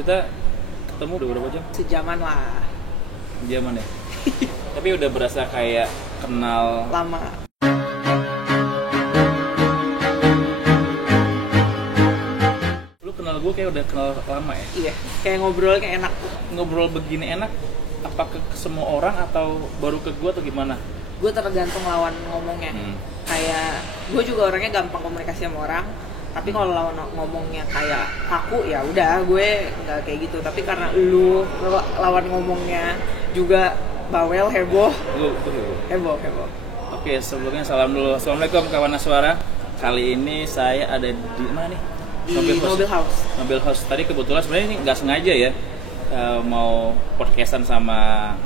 Kita ketemu udah berapa jam? Sejaman lah. Jaman ya? Tapi udah berasa kayak kenal Lama. Lu kenal gue kayak udah kenal lama ya? Iya, kayak ngobrol kayak enak. Ngobrol begini enak, apa ke semua orang atau baru ke gue atau gimana? Gue tergantung lawan ngomongnya. Kayak gue juga orangnya gampang komunikasi sama orang. Tapi kalau lawan ngomongnya kayak kaku, ya udah gue nggak kayak gitu. Tapi karena lu lawan ngomongnya juga bawel, heboh. Heboh. Oke, sebelumnya salam dulu. Assalamualaikum kawan Naswara. Kali ini saya ada di mana nih? Di Mobil House. Mobil House. Tadi kebetulan sebenarnya ini nggak sengaja ya, mau podcastan sama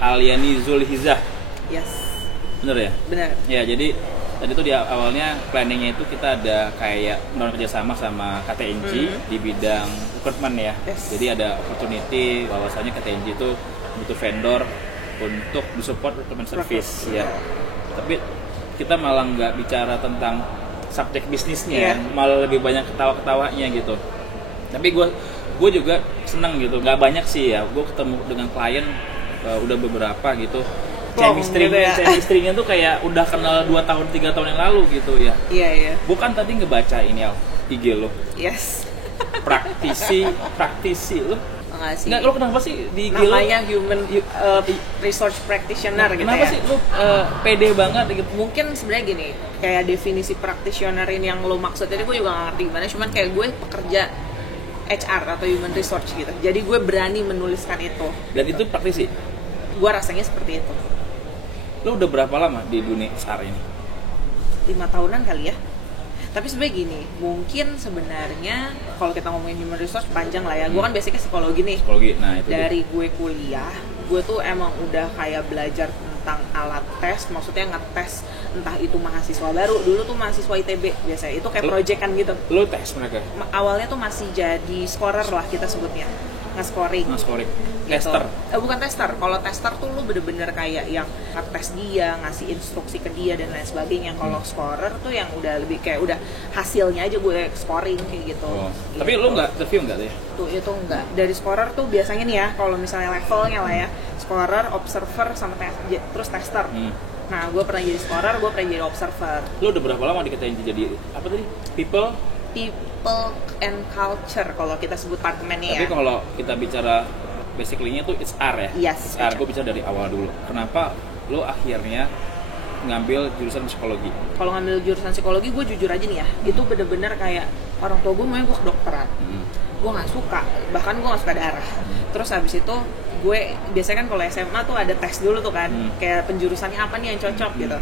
Alyani Zulhizah. Yes. Bener ya? Bener. Ya, jadi tadi tuh di awalnya planningnya itu kita ada kayak melakukan kerjasama sama KTNG di bidang recruitment ya. Yes. Jadi ada opportunity bahwasanya KTNG itu butuh vendor untuk support recruitment service ya. Tapi kita malah nggak bicara tentang subjek bisnisnya, malah lebih banyak ketawa-ketawanya gitu. Tapi gue juga seneng gitu. Nggak banyak sih ya. Gue ketemu dengan klien udah beberapa gitu. Chemistry-nya tuh kayak udah kenal 2 tahun 3 tahun yang lalu gitu ya. Iya. Bukan tadi ngebaca ini IG lo. Yes. praktisi lo. Enggak sih. Enggak, lo kenapa sih di IG lo? Namanya human resource practitioner gitu kenapa ya. Kenapa sih lo pede banget gitu? Mungkin sebenarnya gini, kayak definisi practitioner ini yang lo maksud tadi gue juga gak ngerti gimana. Cuman kayak gue pekerja HR atau human resource gitu. Jadi gue berani menuliskan itu. Dan itu praktisi? Gue rasanya seperti itu. Lo udah berapa lama di dunia HR ini? 5 tahunan kali ya. Tapi sebenarnya gini, mungkin sebenarnya kalau kita ngomongin human resource panjang lah ya. Gue kan basicnya psikologi nih. Psikologi, nah itu dari gue kuliah, gue tuh emang udah kayak belajar tentang alat tes. Maksudnya ngetes entah itu mahasiswa baru. Dulu tuh mahasiswa ITB biasanya, itu kayak proyekan gitu. Lo tes mereka? Awalnya tuh masih jadi scorer lah kita sebutnya. Nge-scoring. Tester? Bukan tester. Kalau tester tuh lu bener-bener kayak yang ngetes dia, ngasih instruksi ke dia dan lain sebagainya. Kalau scorer tuh yang udah lebih kayak udah hasilnya aja gue scoring kayak gitu. Gitu. Tapi lu nggak interview nggak deh? Tuh itu enggak. Dari scorer tuh biasanya nih ya, kalau misalnya levelnya lah ya, scorer, observer sama terus tester. Nah, gue pernah jadi scorer, gue pernah jadi observer. Lu udah berapa lama dikatain jadi apa tadi? People and culture kalau kita sebut departemennya ya. Tapi kalau kita bicara basically-nya tuh HR ya? Yes. HR, gue bicara dari awal dulu. Kenapa lo akhirnya ngambil jurusan psikologi? Kalau ngambil jurusan psikologi, gue jujur aja nih ya, itu bener-bener kayak orang tua gue maunya gue kedokteran. Gue nggak suka, bahkan gue nggak suka darah. Terus habis itu gue biasanya kan kalau SMA tuh ada tes dulu tuh kan, kayak penjurusannya apa nih yang cocok gitu.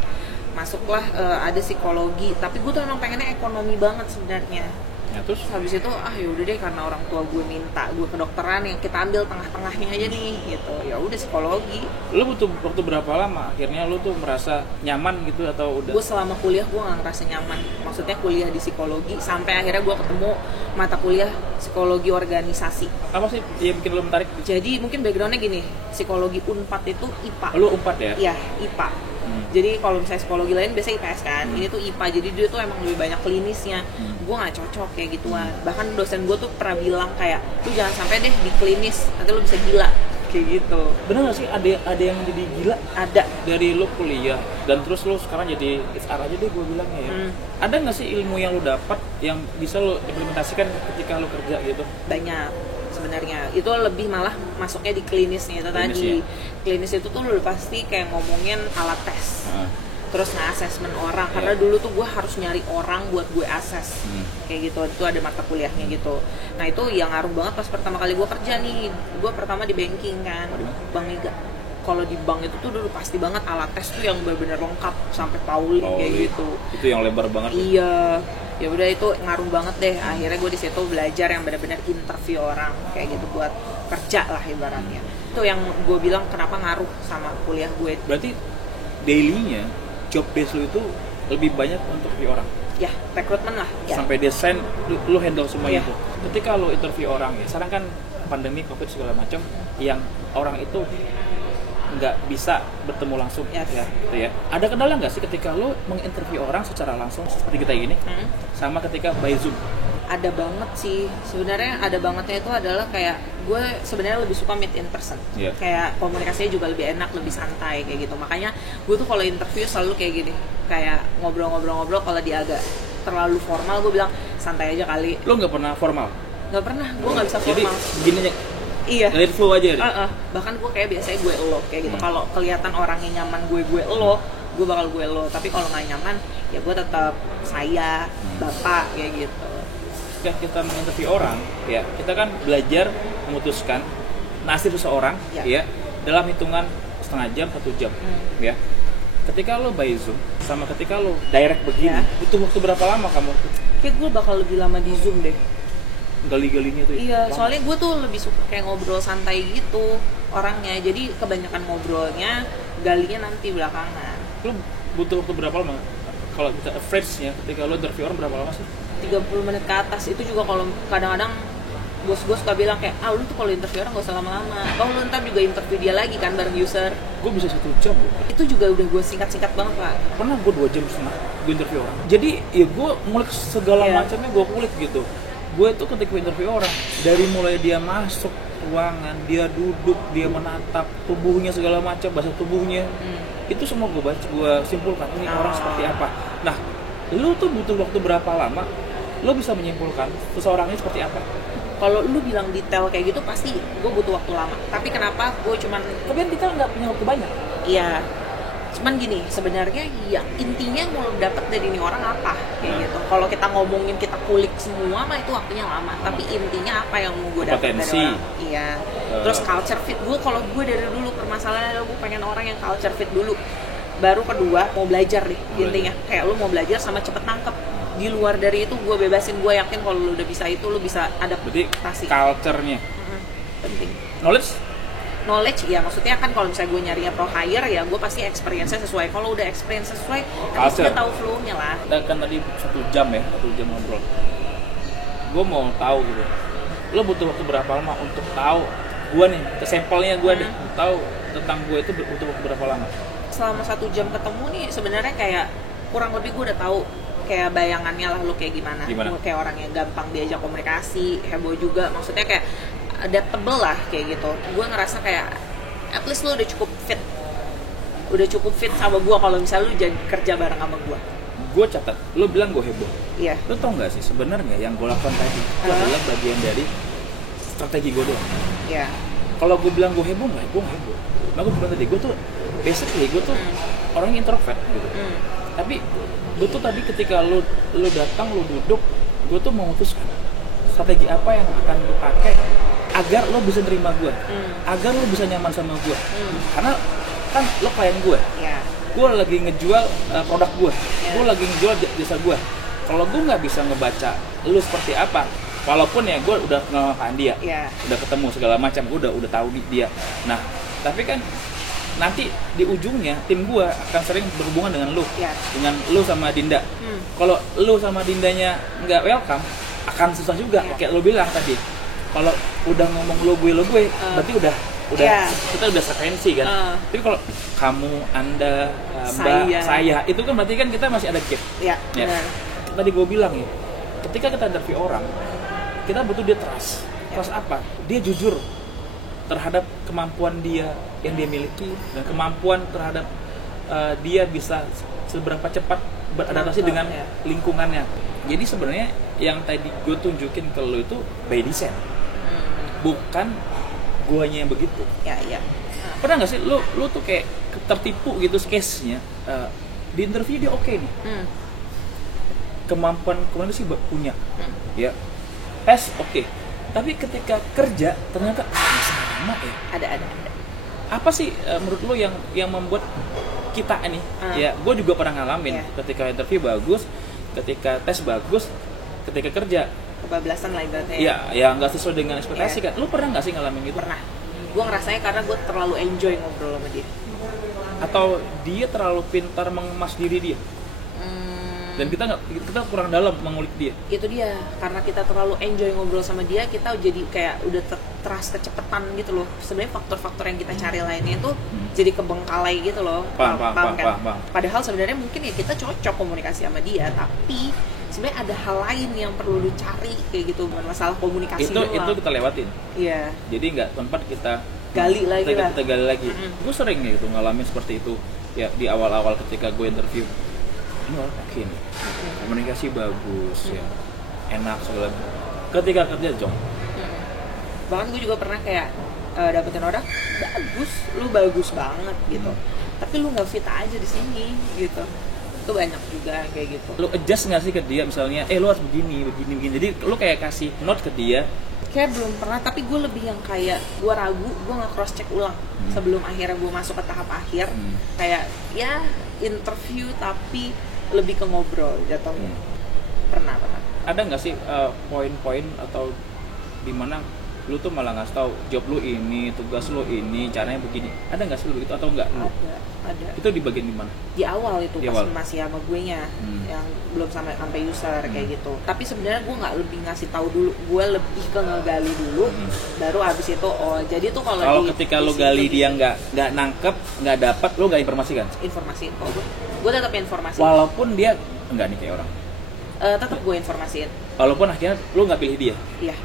Masuklah ada psikologi, tapi gue tuh emang pengennya ekonomi banget sebenarnya. Ya, terus habis itu yaudah deh, karena orang tua gue minta gue kedokteran, yang kita ambil tengah-tengahnya aja nih gitu. Ya udah psikologi. Lo butuh waktu berapa lama akhirnya lo tuh merasa nyaman gitu atau udah? Gue selama kuliah gue nggak ngerasa nyaman. Maksudnya kuliah di psikologi sampai akhirnya gue ketemu mata kuliah psikologi organisasi. Apa sih yang bikin lo menarik? Jadi mungkin backgroundnya gini, psikologi Unpad itu IPA. Lo Unpad ya? Iya, IPA. Jadi kalau misalnya psikologi lain biasanya IPS kan, ini tuh IPA, jadi dia tuh emang lebih banyak klinisnya. Gue nggak cocok kayak gituan. Bahkan dosen gue tuh pernah bilang kayak, lu jangan sampai deh di klinis, nanti lu bisa gila kayak gitu. Bener nggak sih ada yang jadi gila? Ada. Dari lo kuliah dan terus lo sekarang jadi HR aja deh gue bilangnya ya. Ada nggak sih ilmu yang lo dapat yang bisa lo implementasikan ketika lo kerja gitu? Banyak sebenarnya. Itu lebih malah masuknya di klinisnya itu tadi. Klinis itu tuh udah pasti kayak ngomongin alat tes. Terus nge-assessment orang, karena dulu tuh gue harus nyari orang buat gue assess. Kayak gitu, itu ada mata kuliahnya gitu. Nah itu yang ngaruh banget pas pertama kali gue kerja nih. Gue pertama di banking kan, Bank Mega. Kalau di bank itu tuh dulu pasti banget alat tes tuh yang benar-benar lengkap sampai Pauli kayak gitu. Itu yang lebar banget. Iya. Ya udah itu ngaruh banget deh. Akhirnya gue di situ belajar yang benar-benar interview orang kayak gitu buat kerja lah ibaratnya. Itu yang gue bilang kenapa ngaruh sama kuliah gue. Berarti daily-nya job base lu itu lebih banyak untuk interview orang? Ya, rekrutmen lah ya. Sampai desain lu handle semua itu. Ketika lu interview orang ya, sekarang kan pandemi covid segala macam, yang orang itu nggak bisa bertemu langsung ya, gitu ya. Ada kendala nggak sih ketika lo menginterview orang secara langsung seperti kita ini, sama ketika by Zoom? Ada banget sih sebenarnya, ada bangetnya itu adalah kayak gue sebenarnya lebih suka meet in person, kayak komunikasinya juga lebih enak, lebih santai kayak gitu. Makanya gue tuh kalau interview selalu kayak gini, kayak ngobrol-ngobrol kalau dia agak terlalu formal gue bilang santai aja kali. Lo nggak pernah formal? Nggak pernah, gue nggak bisa formal. Jadi gini aja. Iya. Let flow aja. Bahkan gue kayak biasanya gue elo kayak gitu. Kalau kelihatan orangnya nyaman gue elo, gue bakal gue elo. Tapi kalau nggak nyaman ya gue tetap saya, bapak kayak gitu. Ketika kita menginterview orang, ya kita kan belajar memutuskan nasib seseorang, ya dalam hitungan setengah jam, 1 jam, ya. Ketika lo by Zoom sama ketika lo direct begini, butuh waktu berapa lama kamu? Kayak gue bakal lebih lama di Zoom deh. Gali-galinya tuh. Iya, soalnya gue tuh lebih suka kayak ngobrol santai gitu orangnya. Jadi kebanyakan ngobrolnya, galinya nanti belakangan. Lo butuh waktu berapa lama? Kalau kita average-nya ketika lo interview orang berapa lama sih? 30 menit ke atas. Itu juga kalau kadang-kadang bos-bos suka bilang kayak, lu tuh kalau interview orang gak usah lama-lama. Lu ntar juga interview dia lagi kan bareng user. Gue bisa 1 jam loh. Itu juga udah gue singkat-singkat banget Pak. Pernah gue 2 jam setengah gue interview orang. Jadi ya gue ngulik segala macamnya, gue kulik gitu. Gue tuh ketika interview orang, dari mulai dia masuk ruangan, dia duduk, dia menatap tubuhnya, segala macam, bahasa tubuhnya, itu semua gue baca, gue simpulkan ini orang seperti apa. Nah, lu tuh butuh waktu berapa lama lo bisa menyimpulkan seseorang ini seperti apa? Kalau lu bilang detail kayak gitu pasti gue butuh waktu lama. Tapi kenapa gue cuman... Tapi kan kita nggak punya waktu banyak. Iya. Cuman gini, sebenarnya ya intinya mau dapat dari ini orang apa kayak gitu. Kalau kita ngomongin, kita kulik semua mah itu waktunya lama. Tapi intinya apa yang mau gue dapat dari orang? Iya. Terus culture fit gue, kalau gue dari dulu permasalahannya gue pengen orang yang culture fit dulu. Baru kedua mau belajar deh intinya. Kayak lu mau belajar sama cepet nangkep. Di luar dari itu gue bebasin, gue yakin kalau lu udah bisa itu lu bisa adaptasi. Culture-nya penting. Knowledge ya, maksudnya kan kalau misalnya gue nyarinya pro hire ya gue pasti experience-nya sesuai. Kalau udah experience sesuai harus dia tahu flow-nya lah. Kan tadi 1 jam ya, 1 jam ngobrol. Gue mau tahu gitu, lo butuh waktu berapa lama untuk tahu gue nih, sampelnya gue deh, tahu tentang gue itu butuh waktu berapa lama? Selama 1 jam ketemu nih sebenarnya kayak kurang lebih gue udah tahu kayak bayangannya lah lu kayak gimana. Gue kayak orang yang gampang diajak komunikasi, heboh juga, maksudnya kayak adaptable lah kayak gitu. Gue ngerasa kayak at least lu udah cukup fit sama gue kalau misalnya lu jadi kerja bareng sama gue. Gue catat, lu bilang gue heboh. Iya. Lu tau nggak sih sebenarnya yang gue lakukan tadi itu adalah bagian dari strategi gue doang. Iya. Kalau gue bilang gue heboh nggak, gue nggak heboh. Nah gue bilang tadi gue tuh basically gue tuh orang introvert gitu. Tapi gue tuh tadi ketika lu datang, lu duduk, gue tuh memutuskan strategi apa yang akan lu pakai agar lo bisa nerima gue, agar lo bisa nyaman sama gue. Karena kan lo klien gue, gue lagi ngejual produk gue, gue lagi ngejual jasa gue. Kalau gue nggak bisa ngebaca lo seperti apa, walaupun ya gue udah kenal dia, udah ketemu segala macam, gue udah tahu dia. Nah, tapi kan nanti di ujungnya tim gue akan sering berhubungan dengan lu, dengan lu sama Dinda. Kalau lu sama Dindanya nggak welcome, akan susah juga. Kayak lu bilang tadi, kalau udah ngomong lu gue, berarti udah kita udah frekuensi kan. Tapi kalau kamu, anda, mbak, saya, itu kan berarti kan kita masih ada gap. Tadi gue bilang ya, ketika kita interview orang, kita butuh dia trust. Trust apa? Dia jujur terhadap kemampuan dia yang dia miliki dan kemampuan terhadap dia bisa seberapa cepat beradaptasi dengan lingkungannya. Jadi sebenarnya yang tadi gue tunjukin ke lo itu by design, bukan guanya yang begitu. Pernah nggak sih lo tuh kayak tertipu gitu case-nya, di interview dia oke nih, kemampuan sih punya, ya tes oke. Tapi ketika kerja ternyata sama ya. Ada. Apa sih menurut lo yang membuat kita ini? Ya, gue juga pernah ngalamin. Ketika interview bagus, ketika tes bagus, ketika kerja kebablasan lah ibaratnya. Ya nggak sesuai dengan ekspektasi kan. Lo pernah nggak sih ngalamin gitu? Pernah. Gue ngerasanya karena gue terlalu enjoy ngobrol sama dia. Atau dia terlalu pintar mengemas diri dia? Dan kita kurang dalam mengulik dia. Itu dia, karena kita terlalu enjoy ngobrol sama dia, kita jadi kayak udah terus kecepetan gitu loh. Sebenarnya faktor-faktor yang kita cari lainnya itu jadi kebengkalai gitu loh. Paham kan? Padahal sebenarnya mungkin ya kita cocok komunikasi sama dia, tapi sebenarnya ada hal lain yang perlu lu cari kayak gitu, masalah komunikasi itu kita lewatin. Iya. Jadi nggak tempat kita gali lagi lah. Kita gali lagi. Gue sering gitu ngalamin seperti itu ya di awal-awal ketika gue interview. Ini orang oke nih, komunikasi bagus ya, enak segala. Ketika kerja jong. Bahkan gue juga pernah kayak dapetin orang bagus, lu bagus banget gitu, tapi lu nggak fit aja di sini gitu. Itu banyak juga kayak gitu. Lu adjust nggak sih ke dia misalnya, lu harus begini. Jadi lu kayak kasih note ke dia. Kayak belum pernah, tapi gue lebih yang kayak gue ragu, gue nggak cross check ulang sebelum akhirnya gue masuk ke tahap akhir. Kayak ya interview tapi lebih ke ngobrol jatuhnya. Pernah. Ada nggak sih poin-poin atau di mana lu tuh malah ngasih tahu job lu ini, tugas lu ini, caranya begini. Ada nggak sih begitu atau enggak? Ada. Itu di bagian di mana? Di awal itu di pas awal. masih sama gue nya, yang belum sampai user kayak gitu. Tapi sebenarnya gue nggak lebih ngasih tahu dulu, gue lebih ke ngegali dulu, baru abis itu jadi tuh kalau ketika lu gali dia nggak nangkep, nggak dapat, lu nggak informasikan? Informasiin kalau gue tetap informasiin. Walaupun dia enggak nih kayak orang. Tetap gue informasiin. Walaupun akhirnya lu nggak pilih dia. Iya.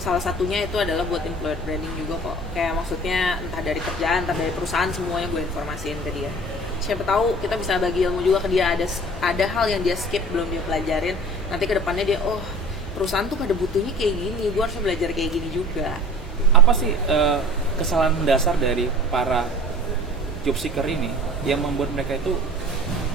Salah satunya itu adalah buat employer branding juga kok. Kayak maksudnya entah dari kerjaan, entah dari perusahaan, semuanya gue informasiin ke dia. Siapa tahu kita bisa bagi ilmu juga ke dia, ada hal yang dia skip belum dia pelajarin. Nanti ke depannya dia perusahaan tuh pada butuhnya kayak gini, gue harus belajar kayak gini juga. Apa sih kesalahan dasar dari para job seeker ini yang membuat mereka itu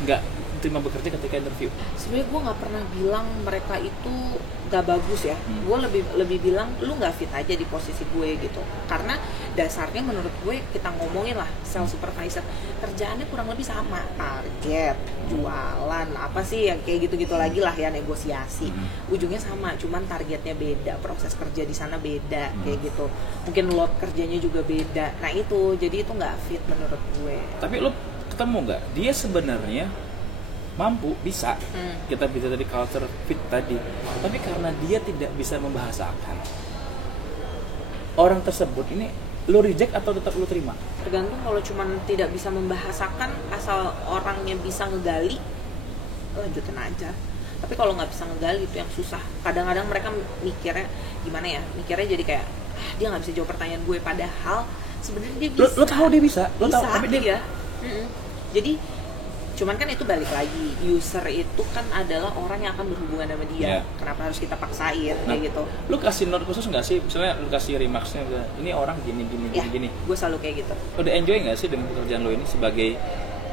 nggak terima bekerja ketika interview? Sebenarnya gue nggak pernah bilang mereka itu gak bagus ya. Gue lebih bilang lu nggak fit aja di posisi gue gitu. Karena dasarnya menurut gue kita ngomongin lah sales supervisor, kerjaannya kurang lebih sama, target, jualan, apa sih yang kayak gitu-gitu lagi lah ya, negosiasi. Ujungnya sama, cuman targetnya beda, proses kerja di sana beda kayak gitu. Mungkin load kerjanya juga beda. Nah itu, jadi itu nggak fit menurut gue. Tapi lu ketemu nggak? Dia sebenarnya mampu, bisa kita bisa tadi culture fit tadi, tapi karena dia tidak bisa membahasakan orang tersebut, ini lu reject atau tetap lu terima? Tergantung. Kalau cuman tidak bisa membahasakan, asal orangnya bisa ngegali, lanjutin aja. Tapi kalau nggak bisa ngegali itu yang susah. Kadang-kadang mereka mikirnya gimana ya, mikirnya jadi kayak dia nggak bisa jawab pertanyaan gue, padahal sebenarnya dia bisa. Lu tahu dia bisa, lu bisa, tahu, tapi dia jadi cuman kan itu balik lagi, user itu kan adalah orang yang akan berhubungan sama dia. Kenapa harus kita paksain kayak gitu? Lu kasih note khusus nggak sih? Misalnya lu kasih remarksnya, ini orang gini. Gue selalu kayak gitu. Udah enjoy nggak sih dengan pekerjaan lu ini sebagai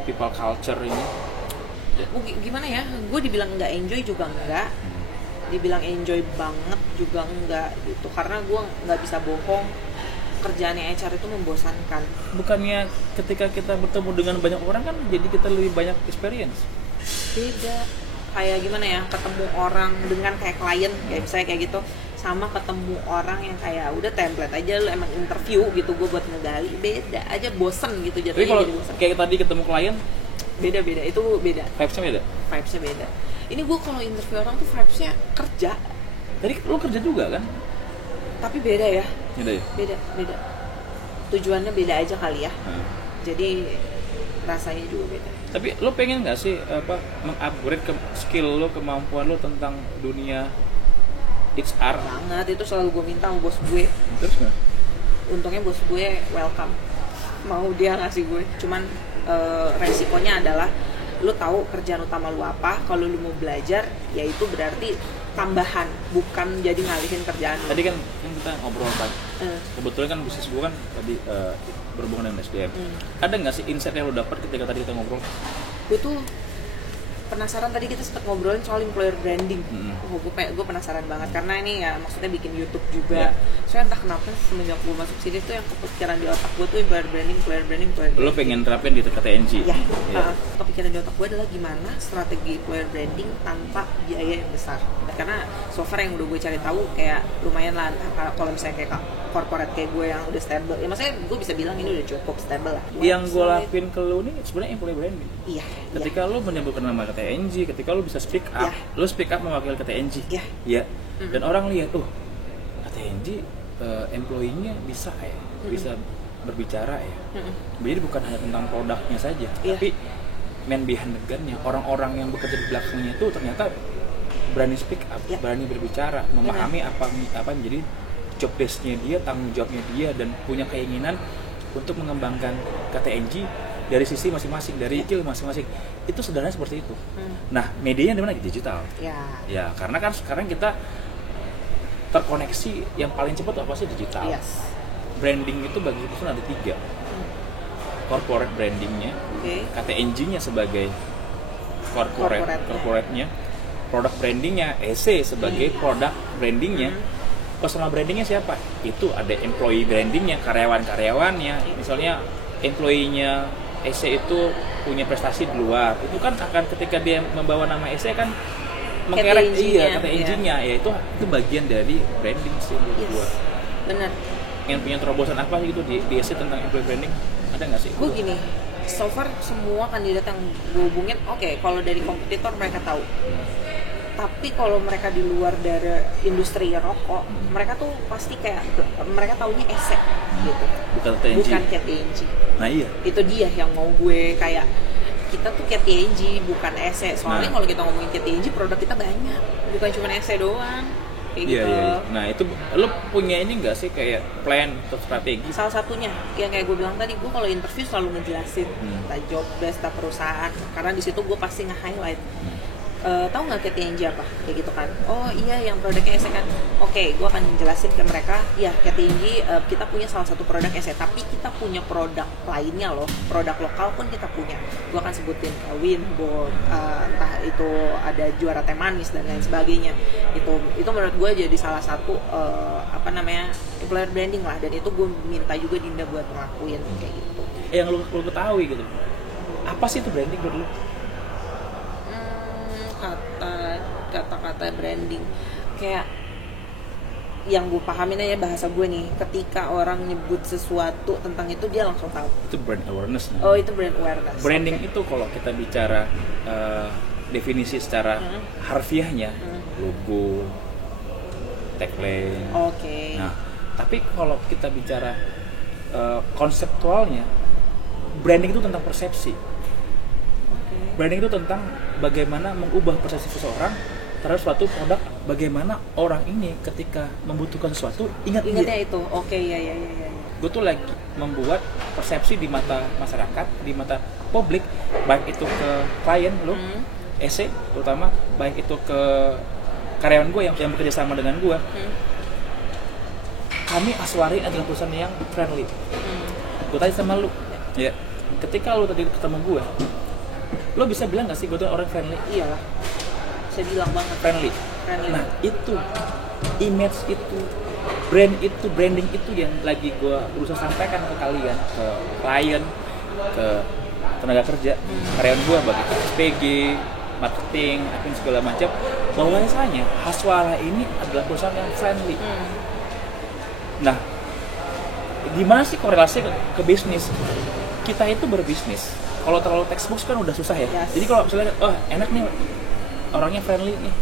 people culture ini? Gimana ya? Gue dibilang nggak enjoy juga enggak, dibilang enjoy banget juga enggak gitu. Karena gue nggak bisa bohong, kerjaannya HR itu membosankan. Bukannya ketika kita bertemu dengan banyak orang kan jadi kita lebih banyak experience? Beda. Kayak gimana ya, ketemu orang dengan kayak klien, kayak misalnya kayak gitu, sama ketemu orang yang kayak udah template aja, lu emang interview gitu, gue buat ngegali, beda aja, bosen gitu jatuhnya. Tapi kalau jadi bosen. kayak tadi ketemu klien, beda, itu beda. Vibes-nya beda. Ini gue kalau interview orang tuh vibes-nya kerja. Tadi lu kerja juga kan? Tapi beda ya. Beda. Tujuannya beda aja kali ya. Jadi rasanya juga beda. Tapi lo pengen nggak sih mengupgrade ke skill lo, kemampuan lo tentang dunia HR? Banget, itu selalu gue minta sama bos gue. Terus nggak? Untungnya bos gue welcome, mau dia ngasih gue. Cuman resikonya adalah lo tahu kerjaan utama lo apa. Kalau lo mau belajar, ya itu berarti tambahan, bukan jadi ngalihin kerjaan. Tadi kan kita ngobrol tadi. Kebetulan kan bisnis gue kan tadi berhubungan dengan SDM. Ada nggak sih insight yang lo dapat ketika tadi kita ngobrol? Gue tuh penasaran, tadi kita sempat ngobrolin soal employer branding. Gue penasaran banget karena ini ya maksudnya bikin YouTube juga. Soalnya entah kenapa semenjak gue masuk sini tuh yang kepikiran di otak gue tuh employer branding. Lo pengen terapin di KTNG? Ya. Kepikiran di otak gue adalah gimana strategi employer branding tanpa biaya yang besar. Karena so far yang udah gue cari tahu kayak lumayan lah, kalau misalnya kayak corporate kayak gue yang udah stable. Ya maksudnya gue bisa bilang ini udah cukup stable lah. Yang gue lakuin ke lo nih sebenarnya employer branding. Iya. Ketika lo menyebutkan nama KTNG, ketika lo bisa speak up, lo speak up mewakili KTNG. Iya. Dan orang lihat, KTNG employee-nya bisa bisa berbicara ya. Jadi bukan hanya tentang produknya saja, tapi man behind the gun-nya, orang-orang yang bekerja di belakangnya itu ternyata berani speak up, berani berbicara, memahami apa yang menjadi job desk-nya dia, tanggung jawabnya dia, dan punya keinginan untuk mengembangkan KTNG dari sisi masing-masing, dari skill masing-masing. Itu sederhananya seperti itu. Nah, medianya di mana? Digital. Ya, karena kan sekarang kita terkoneksi, yang paling cepat apa sih? Digital. Branding itu bagi itu ada 3. Corporate brandingnya, KTNG-nya sebagai corporate-nya, product brandingnya, EC sebagai product brandingnya, personal brandingnya siapa? Itu ada employee brandingnya, karyawan-karyawannya. Misalnya employee-nya EC itu punya prestasi di luar, itu kan akan ketika dia membawa nama EC kan mengkerek KTNG-nya, ya itu bagian dari branding sih menurut gua. Benar. Yang punya terobosan apa sih gitu di EC tentang employee branding? Ada nggak sih? Gue gini, so far semua kandidat yang gue hubungin, kalau dari kompetitor mereka tahu. Tapi kalau mereka di luar dari industri rokok, mereka tuh pasti kayak mereka taunya EC gitu. Bukan KTNG. Nah iya. Itu dia yang mau gue kayak, kita tuh KTNG bukan EC. Soalnya kalau kita ngomongin KTNG, produk kita banyak, bukan cuma EC doang. Kayak gitu. Nah itu lo punya ini nggak sih kayak plan atau strategi? Salah satunya yang kayak gue bilang tadi, gue kalau interview selalu ngejelasin tentang job desk, perusahaan, karena di situ gue pasti nge-highlight. Tahu nggak KTNG apa? Kayak gitu kan. Oh iya, yang produknya EC kan. Oke, gue akan jelasin ke mereka, ya KTNG kita punya salah satu produk EC, tapi kita punya produk lainnya loh, produk lokal pun kita punya. Gue akan sebutin Winbo, entah itu ada juara teh manis dan lain sebagainya. Itu menurut gue jadi salah satu employer branding lah, dan itu gue minta juga Dinda buat ngelakuin kayak gitu. Yang lu ketahui gitu, apa sih itu branding menurut lu? Kata-kata branding kayak yang gue pahamin aja bahasa gue nih, ketika orang nyebut sesuatu tentang itu dia langsung tahu. Itu brand awareness. Oh, itu brand awareness. Branding itu kalau kita bicara definisi secara harfiahnya, logo, tagline. Nah, tapi kalau kita bicara konseptualnya, branding itu tentang persepsi. Branding itu tentang bagaimana mengubah persepsi seseorang terhadap suatu produk, bagaimana orang ini ketika membutuhkan sesuatu ingatnya itu. Iya. Gue tuh lagi membuat persepsi di mata masyarakat, di mata publik, baik itu ke klien lo, EC terutama, baik itu ke karyawan gue yang bekerja sama dengan gue. Kami Aswari adalah perusahaan yang friendly. Gue tanya sama lu, ya, ketika lu tadi ketemu gue, lo bisa bilang gak sih gue tuh orang friendly? Iyalah, saya bilang banget friendly. Nah itu image itu, branding itu yang lagi gue berusaha sampaikan ke kalian, ke klien, ke tenaga kerja, karyawan gue, bagi SPG, marketing, admin segala macam, bahwa misalnya Haswara ini adalah perusahaan yang friendly. Nah, gimana sih korelasi ke bisnis? Kita itu berbisnis. Kalau terlalu textbook kan udah susah ya. Jadi kalau misalnya, enak nih orangnya friendly nih,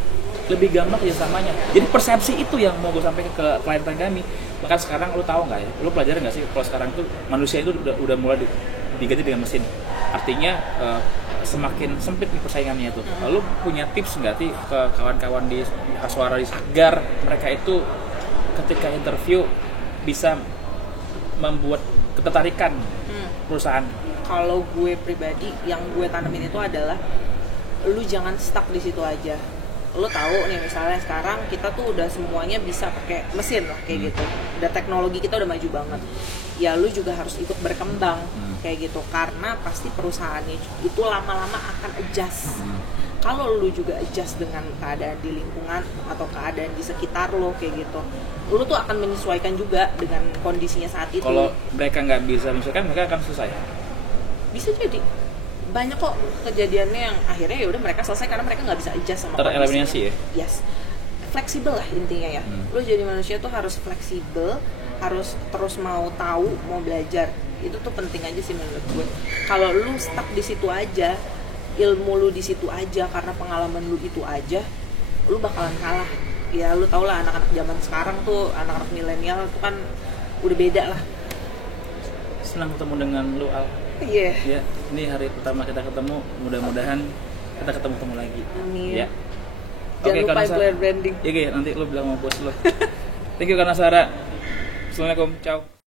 lebih gampang kerjasamanya. Jadi persepsi itu yang mau gue sampaikan ke klien-klien kami. Bahkan sekarang lu tahu nggak ya? Lu pelajarin nggak sih kalau sekarang tuh manusia itu udah mulai diganti dengan mesin. Artinya semakin sempit nih persaingannya itu. Lu punya tips nggak sih ke kawan-kawan di Haswara agar mereka itu ketika interview bisa membuat ketertarikan perusahaan? Kalau gue pribadi, yang gue tanamin itu adalah lu jangan stuck di situ aja. Lu tahu nih, misalnya sekarang kita tuh udah semuanya bisa pakai mesin lah kayak gitu. Udah teknologi kita udah maju banget. Ya lu juga harus ikut berkembang kayak gitu, karena pasti perusahaannya itu lama-lama akan adjust. Kalau lu juga adjust dengan keadaan di lingkungan atau keadaan di sekitar lo kayak gitu, lu tuh akan menyesuaikan juga dengan kondisinya saat itu. Kalau mereka nggak bisa menyesuaikan, mereka akan susah ya? Bisa jadi. Banyak kok kejadiannya yang akhirnya ya udah mereka selesai karena mereka nggak bisa adjust sama tereliminasi ya? Yes. Fleksibel lah intinya ya. Lu jadi manusia tuh harus fleksibel, harus terus mau tahu, mau belajar. Itu tuh penting aja sih menurut gue. Kalau lu stuck di situ aja, ilmu lu di situ aja, karena pengalaman lu itu aja, lu bakalan kalah. Ya lu tau lah, anak-anak zaman sekarang tuh, anak-anak milenial tuh kan udah beda lah. Senang ketemu dengan lu, Al. Iya. Ya, ini hari pertama kita ketemu, mudah-mudahan kita ketemu lagi. Amin. Ya. Jangan lupa employer branding. Iya, nanti lu bilang sama bos lu. Thank you Karnasara. Assalamualaikum, ciao.